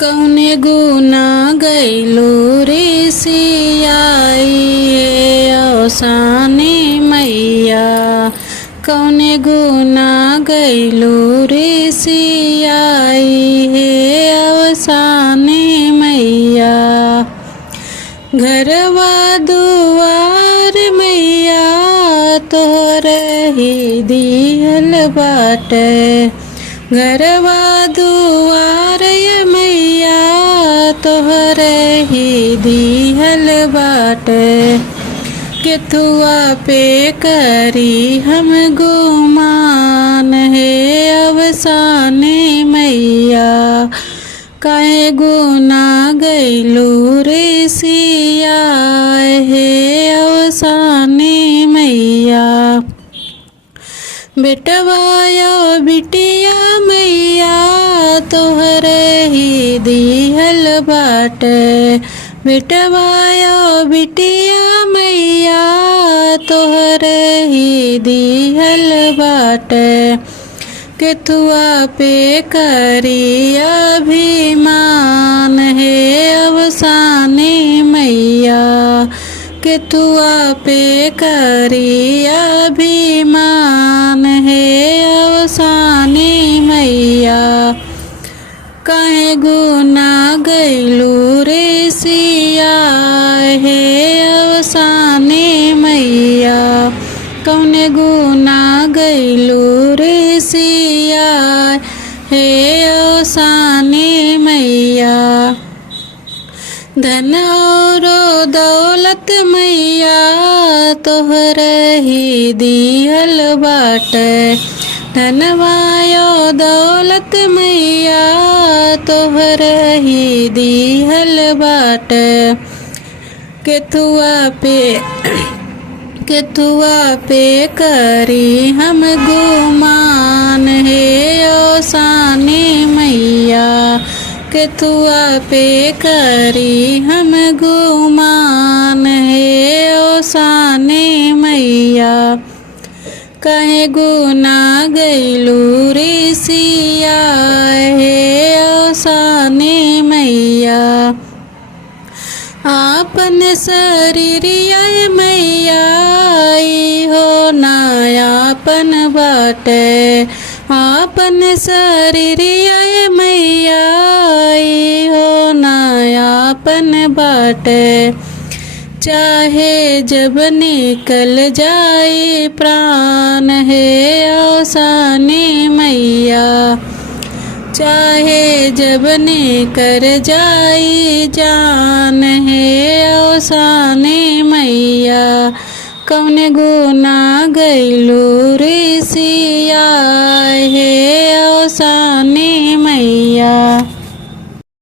कौने गुना गैलू रे सियाई औसाने मैया। कौने गुना गैलू रे सियाई औसाने मैया। घरवा दुआर मैया तोहरे ही दिहल बाटे। घरवा दुआर मैया तोहरे ही दिहल बाटे। केथुआ पे करी हम गुमान अवसाने मैया। काहे गुना गैलू रे सिया अवसाने मैया। बेटवाया बिटिया मैया तोहरे ही दिहल बाटे। बेटवाया बिटिया मैया तोहरे ही दिहल बाटे। केथुआ पे करी अभिमान अवसाने मैया। केथुआ पे करी अभिमान अवसाने मैया। काहे गुना गैलू रे सिया अवसाने मैया। कौने गुना गैलू रे सिया अवसाने मैया। धन और दौलत मैया तोहरे ही दिहल बाटे। धनवायो दौलत मैया तोहरे ही दिहल बाटे। केथुआ पे करी हम गुमान औसाने मैया। केथुआ पे करी हम गुमान औसाने मैया। काहे गुना गैलू रे सिया औसाने मैया। आपन शरीरिया मैया हो नायापन बाटे। आपन शरीरिया मैया हो नायापन बाटे। चाहे जब निकल जाए प्राण औसाने मैया। चाहे जब निकर जाए जान औसाने मैया। कौने गुना गैलू रे सिया औसाने मैया।